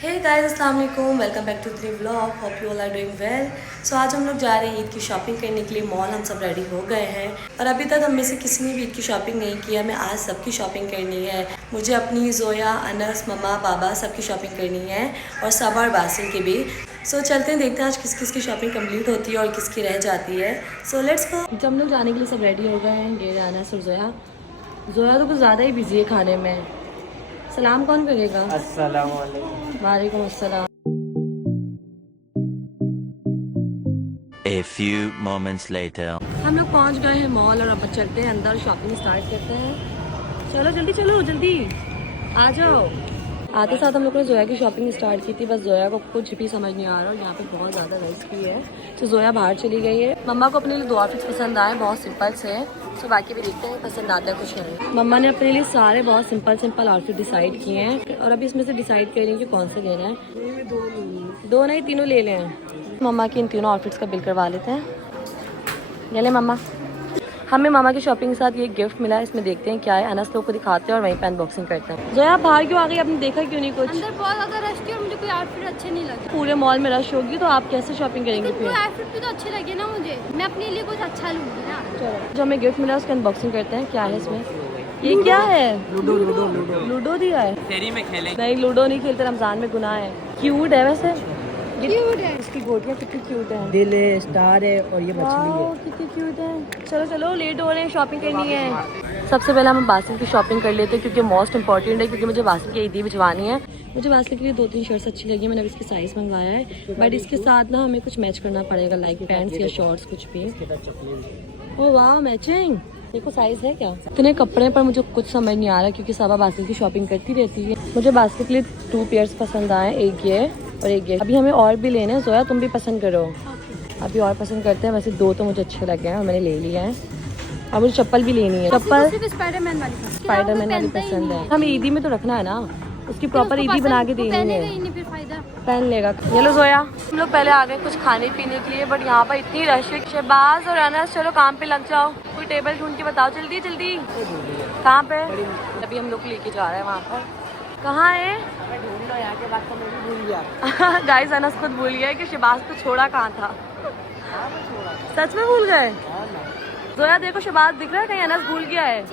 हे guys अस्सलाम वालेकुम, welcome back to the vlog. Hope you all are doing well. So आज हम लोग जा रहे हैं ईद की शॉपिंग करने के लिए मॉल। हम सब रेडी हो गए हैं और अभी तक हम में से किसी ने भी ईद की शॉपिंग नहीं की है। हमें आज सबकी शॉपिंग करनी है। मुझे अपनी जोया, अनस, मम्मा, बाबा सबकी शॉपिंग करनी है और सबा और बासिल की भी। सो चलते हैं, देखते हैं आज किस किस की शॉपिंग कंप्लीट होती है और किसकी रह जाती है। So let's go. जब हम लोग जाने के लिए सब रेडी हो गए हैं, ये अनस और जोया। जोया तो कुछ ज़्यादा ही बिजी है खाने में। सलाम कौन करेगा? अस्सलाम वालेकुम। वालेकुम अस्सलाम। A few moments later. हम लोग पहुंच गए हैं मॉल और अब चलते हैं अंदर, शॉपिंग स्टार्ट करते हैं। चलो जल्दी चलो, जल्दी आ जाओ। आते साथ हम लोग ने जोया की शॉपिंग स्टार्ट की थी, बस जोया को कुछ भी समझ नहीं आ रहा और यहाँ पे बहुत ज़्यादा रश भी है। तो जोया बाहर चली गई है। मम्मा को अपने लिए 2 आउटफिट्स पसंद आए, बहुत सिंपल से है। तो बाकी भी देखते हैं पसंद आता है कुछ नहीं। मम्मा ने अपने लिए सारे बहुत सिंपल आउटफिट डिसाइड किए हैं और अभी इसमें से डिसाइड करेंगे कि कौन से लेना है। दो नहीं, तीनों ले लें। मम्मा की इन तीनों आउटफिट्स का बिल करवा लेते हैं। ले ले मम्मा। हमें मामा की शॉपिंग के साथ ये गिफ्ट मिला है, इसमें देखते हैं क्या है। अनस लोग को दिखाते हैं और वहीं पे अनबॉक्सिंग करते हैं। जो आप बाहर क्यों आ गई? आपने देखा क्यों नहीं कुछ? अंदर बहुत ज्यादा रश थी और मुझे कोई आउटफिट अच्छे नहीं लगे। पूरे मॉल में रश होगी तो आप कैसे शॉपिंग करेंगे फिर? आउटफिट भी तो अच्छे लगे ना मुझे, मैं अपने लिए कुछ अच्छा लूंगी ना। चलो, जो हमें गिफ्ट मिला उसकी अनबॉक्सिंग करते हैं। क्या है इसमें? ये क्या है? लूडो दिया है। फेरी में खेलेंगे। नहीं, लूडो नहीं खेलते, रमजान में गुनाह है। क्यूट है वैसे। क्यूट है। इसकी गोटियाँ कितनी क्यूट है। दिल है, स्टार है और ये मछली है। कितनी क्यूट है। चलो चलो, लेट हो रहे हैं, शॉपिंग करनी है। सबसे पहले हम बासिल की शॉपिंग कर लेते हैं क्योंकि मोस्ट इंपॉर्टेंट है, क्योंकि मुझे बासिल की ईदी भिजवानी है। मुझे बासिल के लिए 2-3 शर्ट्स अच्छी लगी, मैंने इसकी साइज़ मंगवाया है। बट इसके साथ ना हमें कुछ मैच करना पड़ेगा, लाइक पैंट्स या शॉर्ट्स कुछ भी। ओ वाह, मैचिंग। देखो साइज़ है क्या? इतने कपड़े पर मुझे कुछ समझ नहीं आ रहा क्योंकि सबा बासिल की शॉपिंग करती रहती है। मुझे बासिल के लिए 2 पेयर्स पसंद आए, एक ये और एक ये। अभी हमें और भी लेने हैं। जोया तुम भी पसंद करो। अभी और पसंद करते हैं। वैसे 2 तो मुझे अच्छे लगे हैं और मैंने ले लिया है। अब मुझे चप्पल भी लेनी है। चप्पल स्पाइडरमैन वाली पसंद है। हमें ईदी में तो रखना है ना, उसकी प्रॉपर ईदी बना के देनी है। फिर फायदा पहन लेगा। ये लो जोया। हम लोग पहले आ गए कुछ खाने पीने के लिए, बट यहाँ पर इतनी रश है। शहबाज और अनस चलो काम पे लग जाओ, कोई टेबल ढूंढ के बताओ जल्दी जल्दी। कहाँ पे? अभी हम लोग लेके जा रहे हैं वहाँ पर। कहाँ है? गाइस अनस खुद भूल गया कि शहबाज को छोड़ा कहाँ था। सच में भूल गए? जोया देखो, शहबाज दिख रहा है कहीं? अनस भूल गया है।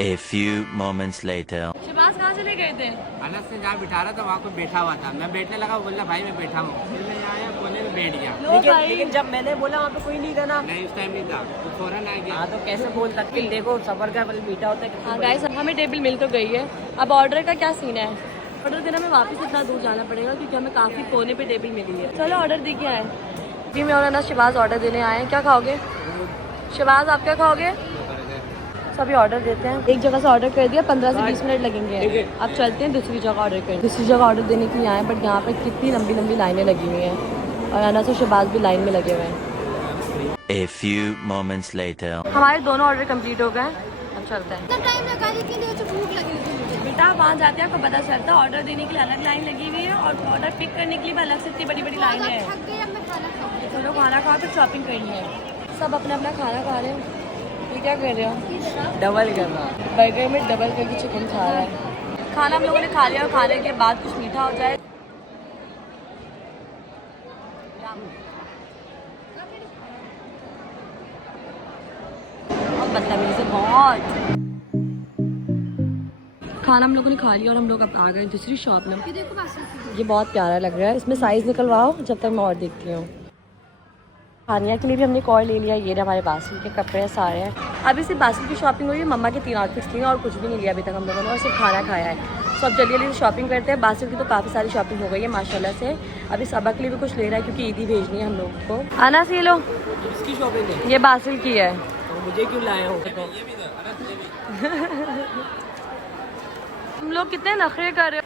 A few moments later. Shahbaz कहाँ चले गए थे? अनस से जहाँ बिठा रहा था वहाँ कोई बैठा हुआ था। मैं बैठने लगा, बोला भाई मैं बैठा हूँ। फिर मैं यहाँ आया, कोने में बैठ गया। लेकिन जब मैंने बोला वहाँ पे कोई नहीं था ना। नहीं, उस टाइम नहीं था, तो फौरन आ गया। हाँ तो कैसे बोल सकते? देखो सफर का मीठा होता है। हाँ गाइस, हमें टेबल मिल तो गई है। अब ऑर्डर का क्या सीन है? ऑर्डर देना, हमें वापस इतना दूर जाना पड़ेगा क्योंकि हमें काफ़ी कोने पे टेबल मिली है। चलो ऑर्डर दे के आए। जी मैं और अनस शहबाज ऑर्डर देने आए हैं। क्या खाओगे शहबाज? आप क्या खाओगे? सभी ऑर्डर देते हैं। एक जगह से ऑर्डर कर दिया, 15 से 20 मिनट लगेंगे। अब चलते हैं दूसरी जगह ऑर्डर करें। दूसरी जगह ऑर्डर देने के लिए आए, बट यहाँ पर कितनी लंबी लंबी लाइनें लगी हुई हैं और अनस और शहबाज भी लाइन में लगे हुए हैं। A few moments later. हमारे दोनों ऑर्डर कंप्लीट हो गए। अब चलते हैं। टाइम लगा, लेकिन ये भूख लगी थी मुझे। बेटा वहाँ जाते हैं आपको पता चलता है, ऑर्डर देने के लिए अलग लाइन लगी हुई है और ऑर्डर पिक करने के लिए भी अलग से इतनी बड़ी बड़ी लाइन है। थक गई, अब मैं खाना खाऊंगी। चलो खाना खाओ, फिर शॉपिंग करनी है। सब अपना अपना खाना खा रहे हैं। ये क्या कर रहे हो? डबल करना। बर्गर में डबल करके चिकन खा रहा है। खाना हम लोगों ने खा लिया और खाने के बाद कुछ मीठा हो जाए। बहुत बदतमीजी से, बहुत। खाना हम लोगों ने खा लिया और हम लोग अब आ गए दूसरी शॉप में। ये देखो बासिल। ये बहुत प्यारा लग रहा है। इसमें साइज़ निकलवाओ जब तक मैं और देखती हूँ। खानिया के लिए भी हमने एक और ले लिया। ये हमारे बासिल के कपड़े सारे हैं। अभी सिर्फ बासिल की शॉपिंग हुई है। मम्मा के 3 आउटफिट्स लिए और कुछ भी नहीं लिया अभी तक हम लोगों ने, और सिर्फ खाना खाया है। तो अब जल्दी जल्दी शॉपिंग करते हैं। बासिल की तो काफ़ी सारी शॉपिंग हो गई है माशाल्लाह से। अभी सबा के लिए भी कुछ ले रहा है क्योंकि ईदी भेजनी है हम लोग को। आना सी लो, इसकी शॉपिंग है। ये बासिल की है। तो मुझे क्यों लाए हो? हम लोग कितने नखरे कर रहे हो।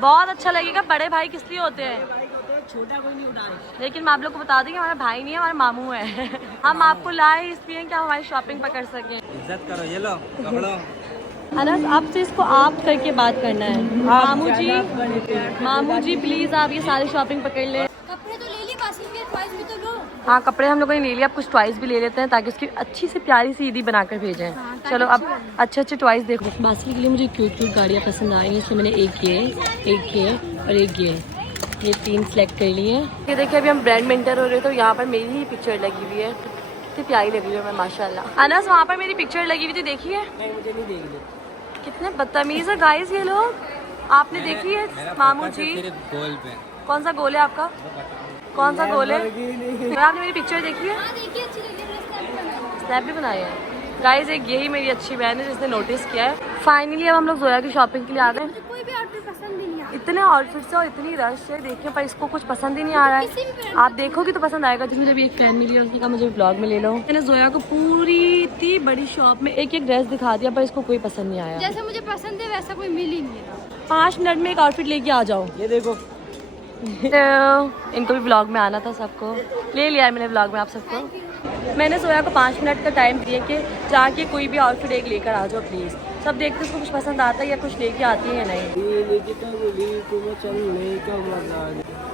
बहुत अच्छा लगेगा। बड़े भाई किस लिए होते हैं? छोटा कोई नहीं उठा रही। लेकिन मैं आप लोग को बता दें कि हमारा भाई नहीं है, हमारा मामू है। हम आपको लाए इसलिए कि आप हमारी शॉपिंग पर कर सकें। इज्जत करो, ये लो पकड़ो। अनस आपसे इसको आप करके बात करना है। मामू जी प्लीज आप ये सारी शॉपिंग पकड़ ले। कपड़े तो ले लिए, बासिल के टॉयज भी हाँ कपड़े हम लोगों ने ले लिया, अब कुछ टॉयज भी ले लेते हैं ताकि उसकी अच्छी से प्यारी सी ईदी बनाकर भेजें। चलो अब अच्छे अच्छे टॉयज देखो। बासली के लिए मुझे क्यूट क्यूट गाड़ियाँ पसंद आ रही हैं, इसलिए मैंने एक ये और एक ये 3 सेलेक्ट कर लिए हैं। ये देखिए अभी हम ब्रांड में एंटर हो रहे हैं तो यहाँ पर मेरी ही पिक्चर लगी हुई है, कितनी प्यारी लगी हुई है मैं माशाल्लाह। अनस वहाँ पर मेरी पिक्चर लगी हुई थी, देखिए नहीं मुझे नहीं देखनी। कितने बदतमीज है गाइस ये लोग। आपने देखी है मामू जी? गोल पे कौन सा गोल है आपका? कौन सा गोल है? आपने मेरी पिक्चर देखी है? हाँ देखिए अच्छी लगी है, स्नैप भी बनाई है गाइस। एक यही मेरी अच्छी बहन है जिसने नोटिस किया है। फाइनली अब हम लोग जोया की शॉपिंग के लिए आ गए। मुझे कोई भी आउटफिट पसंद भी नहीं आता। इतने आउटफिट्स और इतनी रश है देखिए, पर इसको कुछ पसंद ही नहीं आ रहा है। आप देखोगे तो पसंद आएगा। जिसमें भी एक फैन मिली है उसने कहा मुझे ब्लॉग में ले लो। मैंने जोया को पूरी इतनी बड़ी शॉप में एक एक ड्रेस दिखा दिया पर इसको कोई पसंद नहीं आया। जैसा मुझे पसंद है वैसा कोई मिल ही नहीं रहा। 5 मिनट में एक आउटफिट लेके आ जाओ। ये देखो तो इनको भी ब्लॉग में आना था, सबको ले लिया है मैंने ब्लॉग में आप सबको। मैंने जोया को 5 मिनट का टाइम दिया कि जाके कोई भी आउटफिट एक लेकर आ जाओ प्लीज़। सब देखते उसको कुछ पसंद आता है या कुछ लेके आती है या नहीं।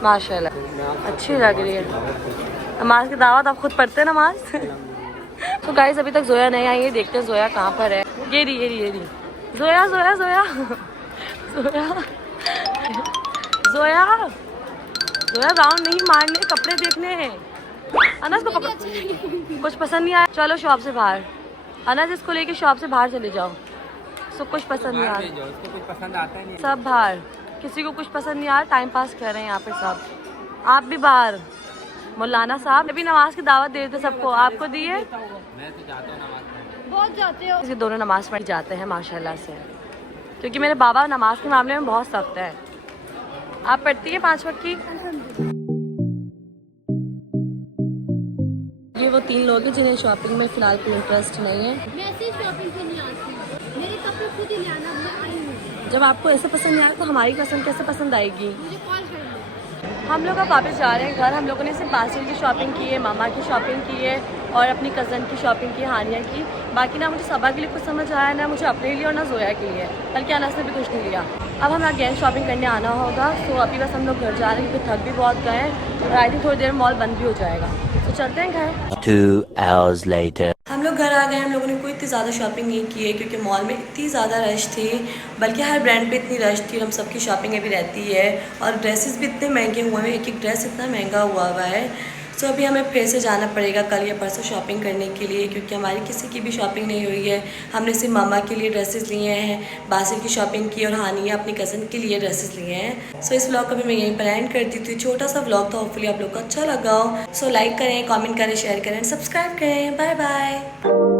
माशाल्लाह अच्छी लग रही है। नमाज की दावत आप खुद पढ़ते हैं नमाज? तो गाइस अभी तक जोया नहीं आई है, देखते हैं जोया कहाँ पर है। ये रही जोया जोया जोया जोया जोया जोया राउंड नहीं मारने, कपड़े देखने हैं। अनस को कुछ पसंद नहीं आया, चलो शॉप से बाहर। अनस इसको लेके शॉप से बाहर चले जाओ, उसको कुछ पसंद नहीं आ रहा। उसको कुछ पसंद आता ही नहीं। सब बाहर, किसी को कुछ पसंद नहीं आ रहा, टाइम पास कर रहे हैं यहाँ पे सब। आप भी बाहर। मौलाना साहब अभी नमाज की दावत दे देते सबको, आपको दिए? मैं तो जाता हूँ नमाज पढ़ने। बहुत जाते हो। इसके दोनों नमाज पढ़ जाते हैं माशाल्लाह से, क्योंकि मेरे बाबा नमाज के मामले में बहुत सख्त है। आप पढ़ती है 5 वक्त की? ये वो 3 लोग हैं जिन्हें शॉपिंग में फ़िलहाल कोई इंटरेस्ट नहीं है। मैं ऐसी शॉपिंग पे नहीं आती, मेरे कपड़े खुद ही ले आना, मैं आई हूँ। जब आपको ऐसे पसंद नहीं आया तो हमारी पसंद कैसे पसंद आएगी? मुझे कॉल कर लो। हम लोग अब वापस जा रहे हैं घर। हम लोगों ने सिर्फ बासिल की शॉपिंग की है, मामा की शॉपिंग की है और अपनी कज़न की शॉपिंग की, हानिया की। बाकी ना मुझे सबा के लिए कुछ समझ आया, ना मुझे अपने लिए और ना जोया के लिए, बल्कि अनस ने भी कुछ नहीं लिया। अब हमें अगेन शॉपिंग करने आना होगा। सो अभी बस हम लोग घर जा रहे हैं क्योंकि थक भी बहुत गए हैं और आई थिंक थोड़ी देर में मॉल बंद भी हो जाएगा। तो चलते हैं घर। 2 hours later. हम लोग घर आ गए। हम लोगों ने कोई इतनी ज़्यादा शॉपिंग नहीं की है क्योंकि मॉल में इतनी ज़्यादा रश थी, बल्कि हर ब्रांड पे इतनी रश थी। हम सबकी शॉपिंग अभी रहती है और ड्रेसेस भी इतने महंगे हुए हैं, एक एक ड्रेस इतना महंगा हुआ है। सो अभी हमें फिर से जाना पड़ेगा कल या परसों शॉपिंग करने के लिए, क्योंकि हमारी किसी की भी शॉपिंग नहीं हुई है। हमने सिर्फ मामा के लिए ड्रेसेस लिए हैं, बासिल की शॉपिंग की और हानिया अपनी कज़न के लिए ड्रेसेस लिए हैं। सो इस व्लॉग को भी मैं यहीं पर एंड करती थी। छोटा सा व्लॉग था, होपफुली आप लोग को अच्छा लगा हो। सो लाइक करें, कमेंट करें, शेयर करें, सब्सक्राइब करें। Bye bye.